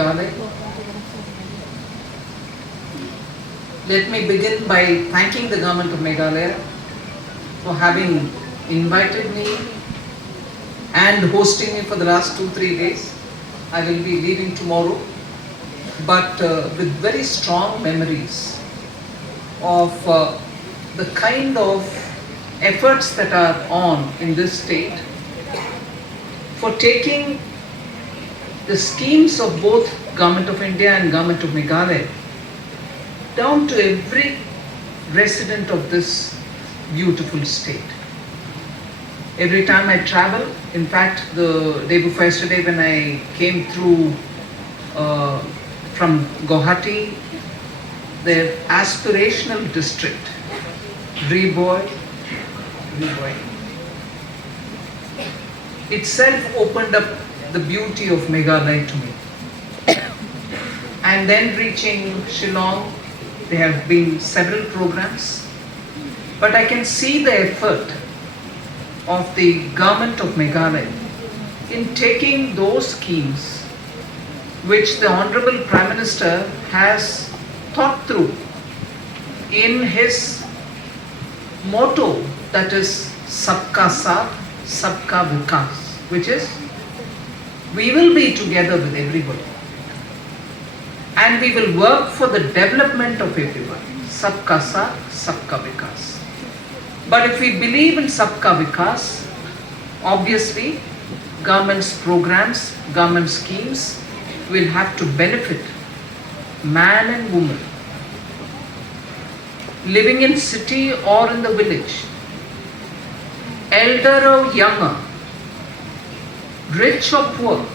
Meghalaya. Let me begin by thanking the government of Meghalaya for having invited me and hosting me for the last 2-3 days. I will be leaving tomorrow, but with very strong memories of the kind of efforts that are on in this state for taking the schemes of both Government of India and Government of Meghalaya down to every resident of this beautiful state. Every time I travel, in fact, the day before yesterday when I came through from Guwahati, the aspirational district, Reboy, itself opened up the beauty of Meghalaya to me. And then reaching Shillong, there have been several programs, but I can see the effort of the government of Meghalaya in taking those schemes which the Honorable Prime Minister has thought through in his motto, that is Sabka Saath, Sabka Vikas, which is we will be together with everybody and we will work for the development of everyone. Sabka Saath, Sabka Vikas. But if we believe in Sabka Vikas, obviously government's programs, government schemes will have to benefit man and woman living in city or in the village, elder or younger, rich or poor,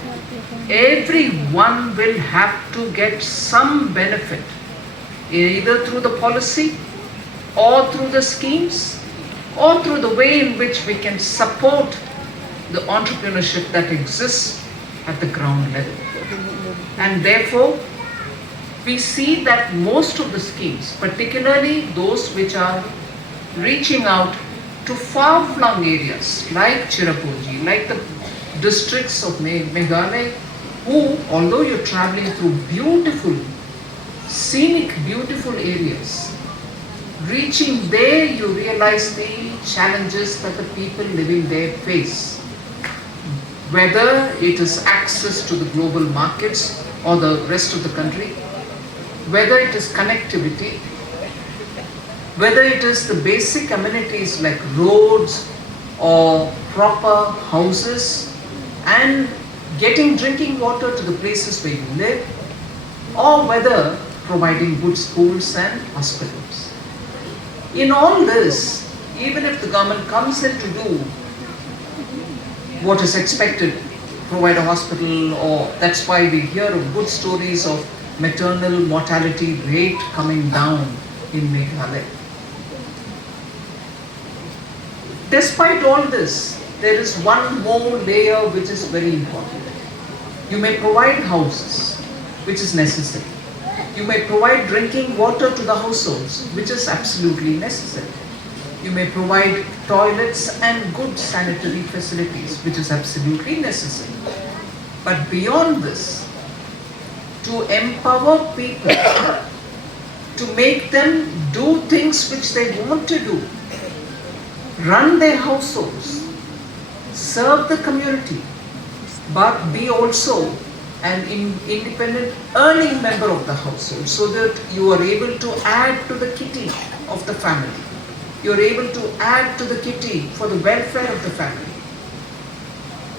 everyone will have to get some benefit, either through the policy or through the schemes or through the way in which we can support the entrepreneurship that exists at the ground level. And therefore, we see that most of the schemes, particularly those which are reaching out to far-flung areas like Cherrapunji, like the districts of Meghalaya, who, although you're traveling through beautiful, scenic, beautiful areas, reaching there you realize the challenges that the people living there face. Whether it is access to the global markets or the rest of the country, whether it is connectivity, whether it is the basic amenities like roads or proper houses and getting drinking water to the places where you live, or whether providing good schools and hospitals. In all this, even if the government comes in to do what is expected, provide a hospital, or that's why we hear of good stories of maternal mortality rate coming down in Meghalaya. Despite all this, there is one more layer which is very important. You may provide houses, which is necessary. You may provide drinking water to the households, which is absolutely necessary. You may provide toilets and good sanitary facilities, which is absolutely necessary. But beyond this, to empower people, to make them do things which they want to do, run their households, serve the community, but be also an independent earning member of the household, so that you are able to add to the kitty of the family. You are able to add to the kitty for the welfare of the family.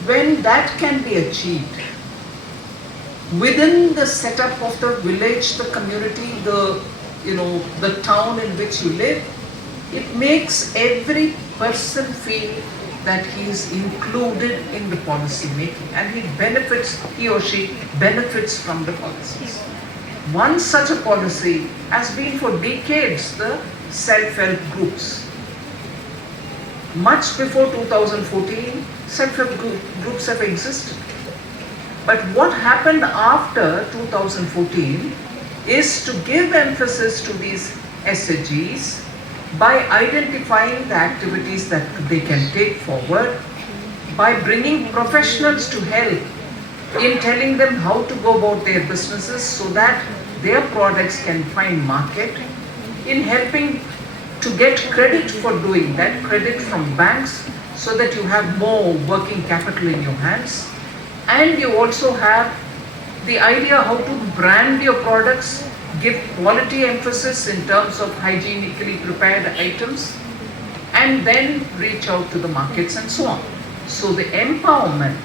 When that can be achieved, within the setup of the village, the community, the town in which you live, it makes every person feel that he is included in the policy making and he or she benefits from the policies. One such a policy has been for decades the self-help groups. Much before 2014, self-help groups have existed. But what happened after 2014 is to give emphasis to these SHGs by identifying the activities that they can take forward, by bringing professionals to help in telling them how to go about their businesses so that their products can find market, in helping to get credit for doing that, credit from banks so that you have more working capital in your hands, and you also have the idea how to brand your products, give quality emphasis in terms of hygienically prepared items, and then reach out to the markets and so on. So the empowerment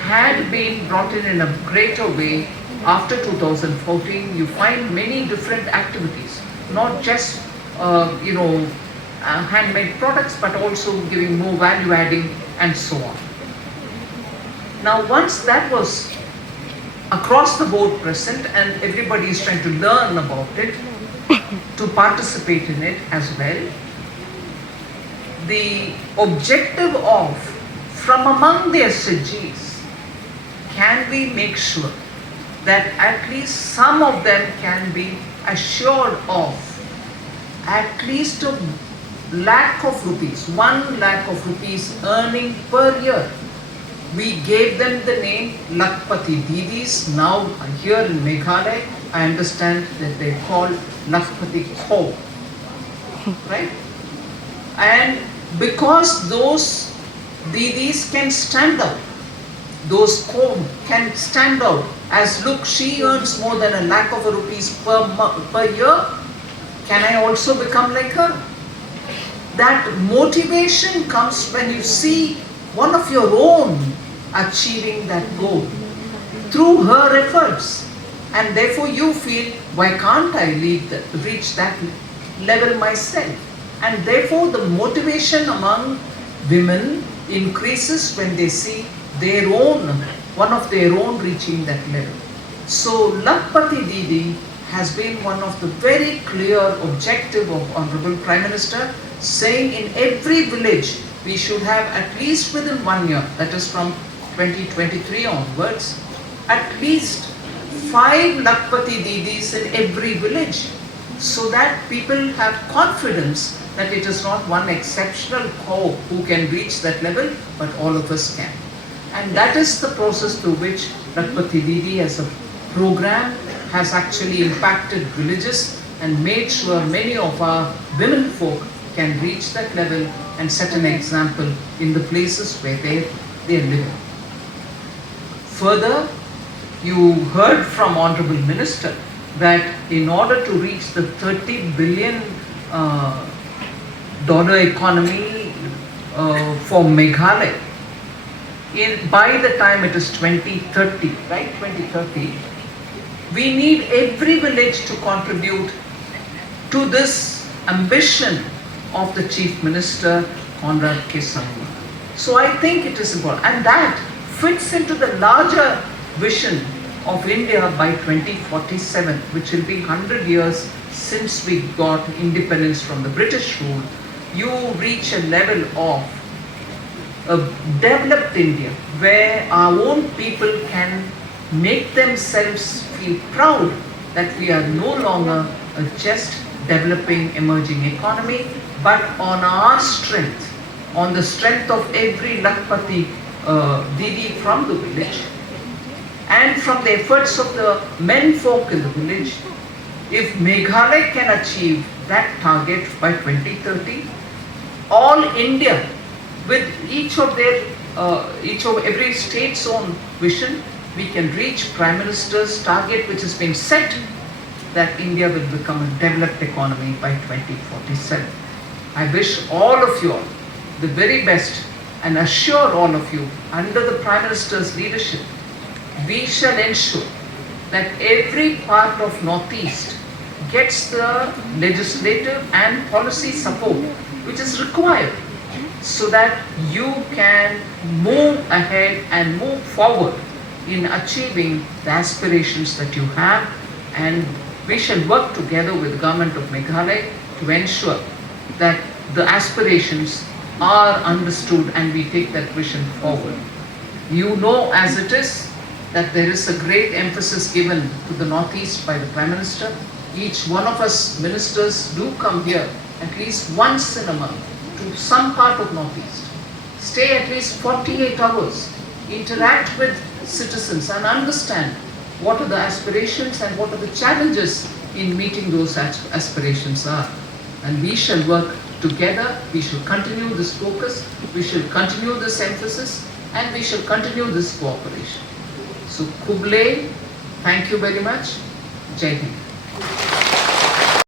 had been brought in a greater way after 2014. You find many different activities, not just handmade products, but also giving more value adding and so on. Now once that was across the board present and everybody is trying to learn about it, to participate in it as well, the objective of, from among the SHGs, can we make sure that at least some of them can be assured of at least a lakh of rupees, 1 lakh of rupees earning per year. We gave them the name Lakpati Didis. Now here in Meghalaya, I understand that they call Lakpati Kho, right? And because those Didis can stand out, those Kho can stand out as, look, she earns more than 1 lakh of rupees per year, can I also become like her? That motivation comes when you see one of your own achieving that goal through her efforts, and therefore you feel, why can't I reach that level myself? And therefore the motivation among women increases when they see their own, one of their own reaching that level. So Lakpati Didi has been one of the very clear objective of Honorable Prime Minister, saying in every village we should have at least within 1 year, that is from 2023 onwards, at least 5 Lakpati Didis in every village, so that people have confidence that it is not one exceptional Kho who can reach that level, but all of us can. And that is the process through which Lakpati Didi as a program has actually impacted villages and made sure many of our women folk can reach that level and set an example in the places where they are living. Further, you heard from Honorable Minister that in order to reach the $30 billion economy for Meghalaya, by the time it is 2030, right, 2030, we need every village to contribute to this ambition of the Chief Minister, Honorable Laitkynsew. So I think it is important, and that fits into the larger vision of India by 2047, which will be 100 years since we got independence from the British rule. You reach a level of a developed India where our own people can make themselves feel proud that we are no longer a just developing emerging economy, but on our strength, on the strength of every Lakpati Didi from the village and from the efforts of the men folk in the village. If Meghalaya can achieve that target by 2030, all India, with every state's own vision, we can reach Prime Minister's target, which has been set, that India will become a developed economy by 2047. I wish all of you all the very best and assure all of you, under the Prime Minister's leadership, we shall ensure that every part of Northeast gets the legislative and policy support which is required, so that you can move ahead and move forward in achieving the aspirations that you have. And we shall work together with the Government of Meghalaya to ensure that the aspirations are understood and we take that vision forward. You know as it is that there is a great emphasis given to the Northeast by the Prime Minister. Each one of us ministers do come here at least once in a month to some part of Northeast, stay at least 48 hours, interact with citizens and understand what are the aspirations and what are the challenges in meeting those aspirations are. And we shall work together, we shall continue this focus, we shall continue this emphasis, and we shall continue this cooperation. So Kuble, thank you very much. Jai Hind.